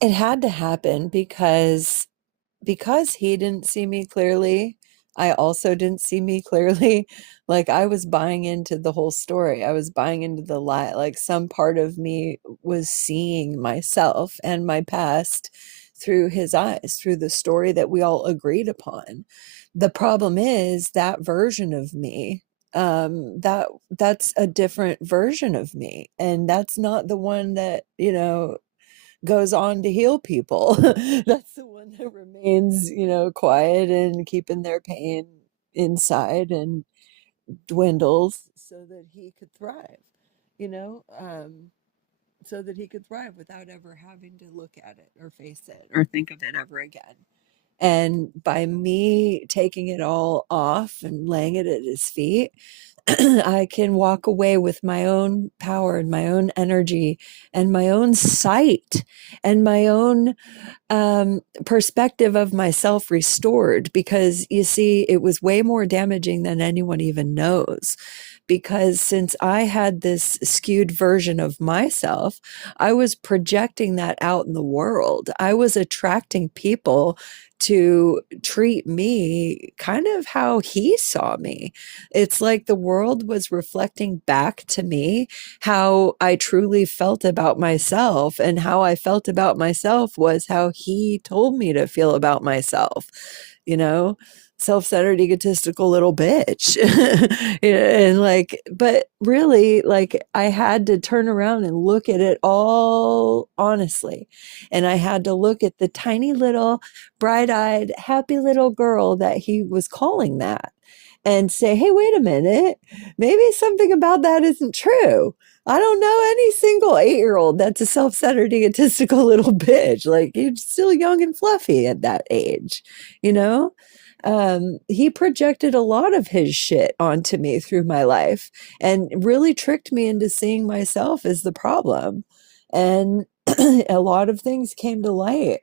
It had to happen because he didn't see me clearly. I also didn't see me clearly. Like I was buying into the whole story. I was buying into the lie. Like some part of me was seeing myself and my past through his eyes, through the story that we all agreed upon. The problem is that version of me, that's a different version of me. And that's not the one that, goes on to heal people. That's the one that remains, quiet and keeping their pain inside and dwindles so that he could thrive, you know, um, so that he could thrive without ever having to look at it or face it or think of it ever again. And by me taking it all off and laying it at his feet, I can walk away with my own power and my own energy and my own sight and my own perspective of myself restored, because you see, it was way more damaging than anyone even knows. Because since I had this skewed version of myself, I was projecting that out in the world. I was attracting people to treat me kind of how he saw me. It's like the world was reflecting back to me how I truly felt about myself, and how I felt about myself was how he told me to feel about myself, you know? Self-centered, egotistical little bitch. And like, but really, like, I had to turn around and look at it all honestly. And I had to look at the tiny little bright-eyed, happy little girl that he was calling that and say, hey, wait a minute, maybe something about that isn't true. I don't know any single 8-year-old that's a self-centered, egotistical little bitch. Like, you're still young and fluffy at that age, you know? He projected a lot of his shit onto me through my life and really tricked me into seeing myself as the problem. And a lot of things came to light,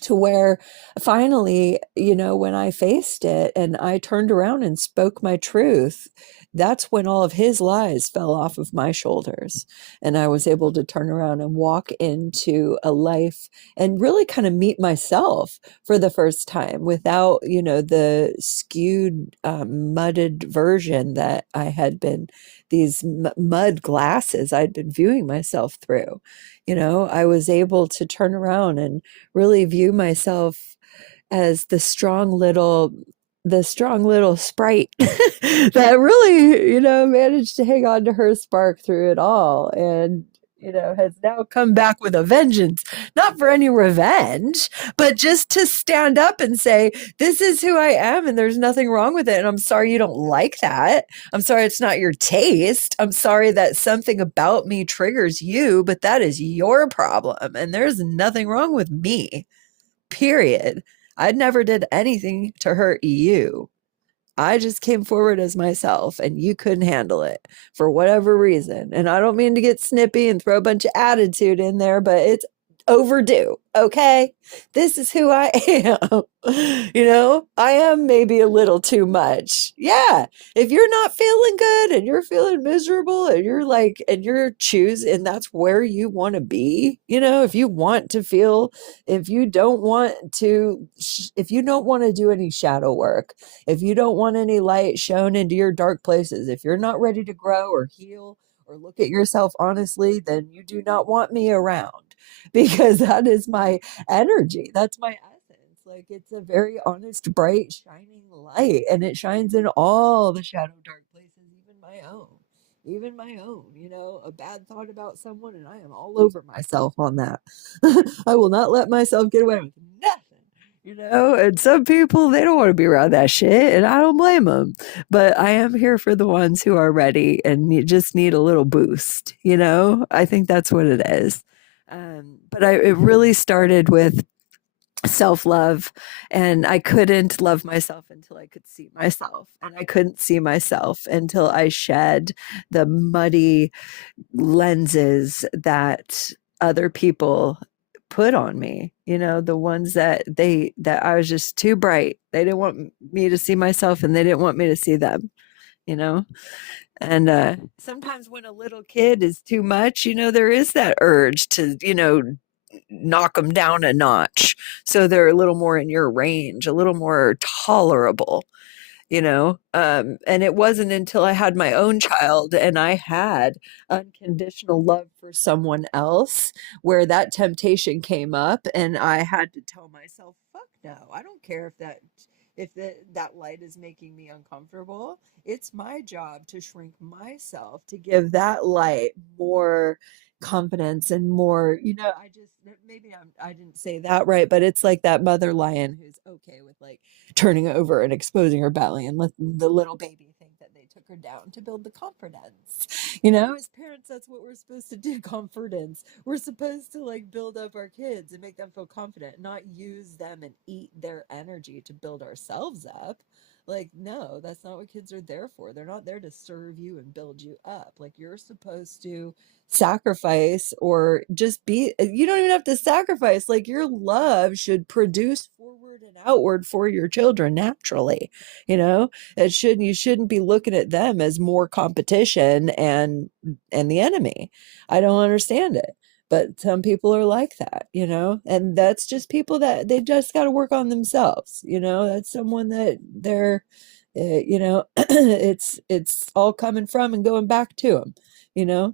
to where finally, when I faced it and I turned around and spoke my truth, that's when all of his lies fell off of my shoulders. And I was able to turn around and walk into a life and really kind of meet myself for the first time without, the skewed, mudded version that I had been, these mud glasses I'd been viewing myself through. I was able to turn around and really view myself as the strong little sprite that really, managed to hang on to her spark through it all, and has now come back with a vengeance, not for any revenge, but just to stand up and say, this is who I am and there's nothing wrong with it. And I'm sorry you don't like that. I'm sorry it's not your taste. I'm sorry that something about me triggers you, but that is your problem. And there's nothing wrong with me, period. I never did anything to hurt you. I just came forward as myself and you couldn't handle it for whatever reason. And I don't mean to get snippy and throw a bunch of attitude in there, but it's overdue. Okay. This is who I am. I am maybe a little too much. Yeah. If you're not feeling good and you're feeling miserable and you're like, and you're choosing, and that's where you want to be, if you want to feel, if you don't want to, if you don't want to do any shadow work, if you don't want any light shown into your dark places, if you're not ready to grow or heal or look at yourself honestly, then you do not want me around, because that is my energy. That's my essence. Like, it's a very honest, bright, shining light, and it shines in all the shadow, dark places, even my own. Even my own, a bad thought about someone, and I am all over myself on that. I will not let myself get away with nothing. And some people, they don't want to be around that shit, and I don't blame them. But I am here for the ones who are ready and you just need a little boost. I think that's what it is. But it really started with self love, and I couldn't love myself until I could see myself, and I couldn't see myself until I shed the muddy lenses that other people put on me, the ones that I was just too bright. They didn't want me to see myself and they didn't want me to see them, you know and sometimes when a little kid is too much, there is that urge to, knock them down a notch so they're a little more in your range, a little more tolerable, and it wasn't until I had my own child and I had unconditional love for someone else where that temptation came up, and I had to tell myself, fuck no, I don't care if that light is making me uncomfortable. It's my job to shrink myself to give that light more confidence and more, I just, maybe I didn't say that right, but it's like that mother lion who's okay with like turning over and exposing her belly and letting the little baby think that they took her down to build the confidence. As parents, that's what we're supposed to do. Confidence. We're supposed to like build up our kids and make them feel confident, not use them and eat their energy to build ourselves up. Like, no, that's not what kids are there for. They're not there to serve you and build you up. Like, you're supposed to sacrifice or just be, you don't even have to sacrifice. Like, your love should produce forward and outward for your children naturally. You shouldn't be looking at them as more competition and the enemy. I don't understand it. But some people are like that, and that's just people that they just got to work on themselves. That's someone that they're, it's all coming from and going back to them, you know.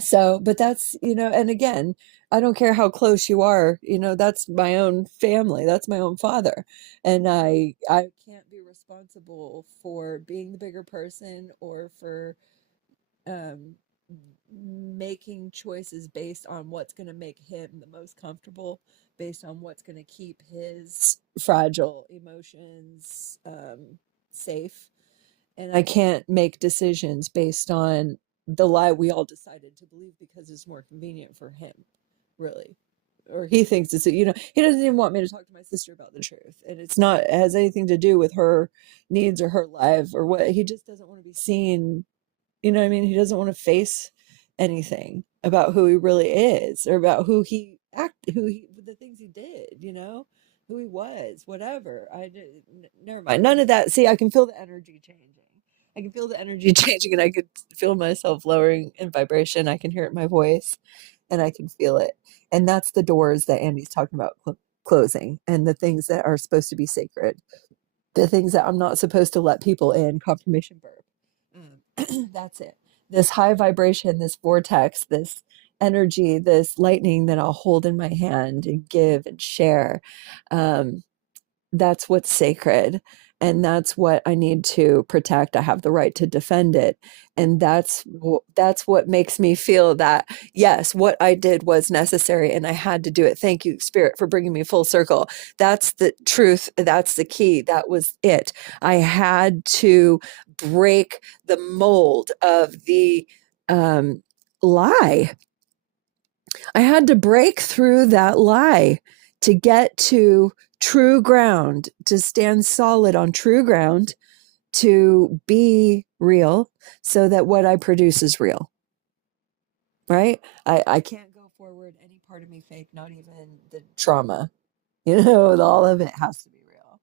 So, but that's, and again, I don't care how close you are, that's my own family, that's my own father. And I can't be responsible for being the bigger person or for um making choices based on what's going to make him the most comfortable, based on what's going to keep his fragile emotions safe. And I can't make decisions based on the lie we all decided to believe because it's more convenient for him, really. Or he thinks he doesn't even want me to talk to my sister about the truth. And it has anything to do with her needs or her life or what. He just doesn't want to be seen. You know what I mean? He doesn't want to face anything about who he really is or about the things he did, who he was, whatever. Never mind. None of that. See, I can feel the energy changing. I can feel the energy changing, and I could feel myself lowering in vibration. I can hear it in my voice, and I can feel it. And that's the doors that Andy's talking about closing, and the things that are supposed to be sacred, the things that I'm not supposed to let people in. Confirmation burp. That's it. This high vibration, this vortex, this energy, this lightning that I'll hold in my hand and give and share. Um, that's what's sacred, and that's what I need to protect. I have the right to defend it, and that's what makes me feel that yes, what I did was necessary and I had to do it. Thank you, Spirit, for bringing me full circle. That's the truth. That's the key. That was it. I had to break the mold of the lie. I had to break through that lie to get to true ground, to stand solid on true ground, to be real so that what I produce is real. Right? I can't go forward any part of me fake, not even the trauma. All of it has to be real.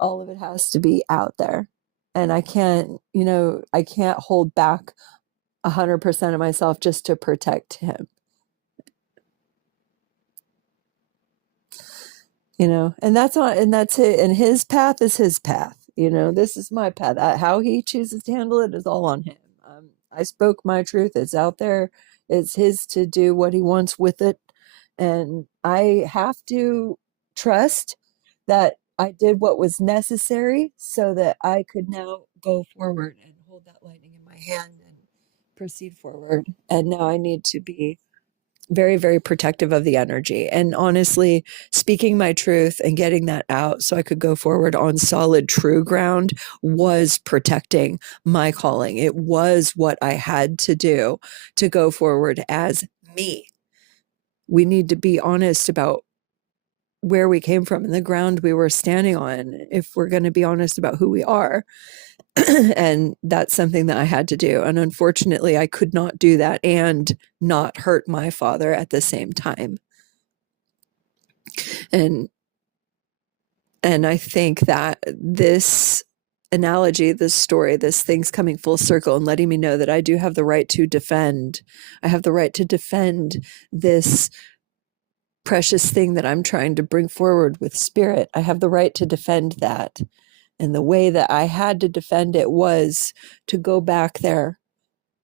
All of it has to be out there. And I can't hold back 100% of myself just to protect him. And that's it. And his path is his path. This is my path. How he chooses to handle it is all on him. I spoke my truth. It's out there. It's his to do what he wants with it. And I have to trust that I did what was necessary so that I could now go forward and hold that lightning in my hand and proceed forward. And now I need to be very, very protective of the energy. And honestly, speaking my truth and getting that out so I could go forward on solid, true ground was protecting my calling. It was what I had to do to go forward as me. We need to be honest about where we came from and the ground we were standing on if we're going to be honest about who we are. And that's something that I had to do. And unfortunately, I could not do that and not hurt my father at the same time. And I think that this analogy, this story, this thing's coming full circle and letting me know that I do have the right to defend. I have the right to defend this precious thing that I'm trying to bring forward with spirit. I have the right to defend that. And the way that I had to defend it was to go back there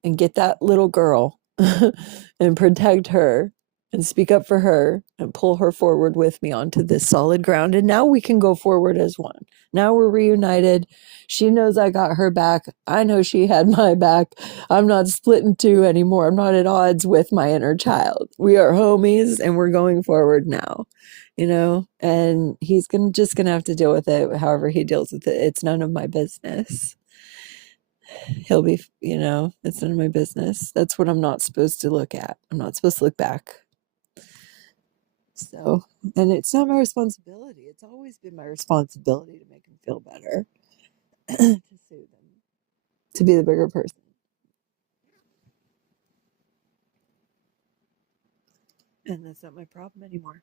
and get that little girl and protect her and speak up for her and pull her forward with me onto this solid ground. And now we can go forward as one. Now we're reunited. She knows I got her back. I know she had my back. I'm not split in two anymore. I'm not at odds with my inner child. We are homies and we're going forward now, you know, and he's just gonna have to deal with it however he deals with it. It's none of my business. He'll be, you know, it's none of my business. That's what I'm not supposed to look at. I'm not supposed to look back. So, and it's not my responsibility. It's always been my responsibility to make him feel better, to soothe him, to be the bigger person. And that's not my problem anymore.